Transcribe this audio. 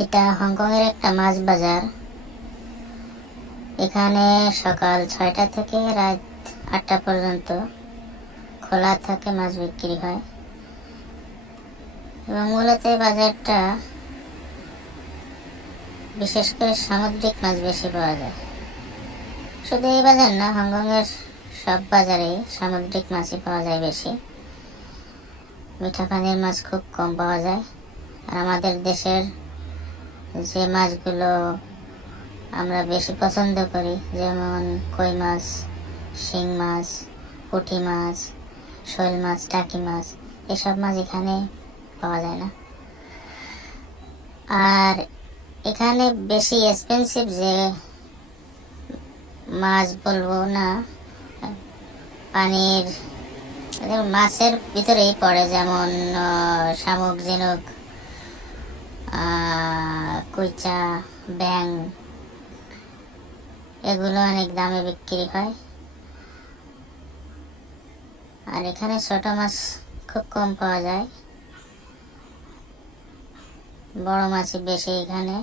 এটা হংকংয়ের একটা মাছ বাজার। এখানে সকাল 6টা থেকে রাত 8টা পর্যন্ত খোলা থাকে, মাছ বিক্রি হয়। এবং মূলত এই বাজারটা বিশেষ করে সামুদ্রিক মাছ বেশি পাওয়া যায়। শুধু এই বাজার না, হংকংয়ের সব বাজারেই সামুদ্রিক মাছই পাওয়া যায় বেশি। মিঠা পানির মাছ খুব কম পাওয়া যায়। আর আমাদের দেশের যে মাছগুলো আমরা বেশি পছন্দ করি, যেমন কই মাছ, শিং মাছ, পুঁটি মাছ, শোল মাছ, টাকি মাছ, এসব মাছ এখানে পাওয়া যায় না। আর এখানে বেশি এক্সপেন্সিভ যে মাছ বলবো না, পানির মাছের ভিতরেই পড়ে, যেমন শামুক, ঝিনুক, কুইচা, ব্যাং, এগুলো অনেক দামে বিক্রি হয়। আর এখানে ছোট মাছ খুব কম পাওয়া যায়, বড় মাছই বেশি এখানে।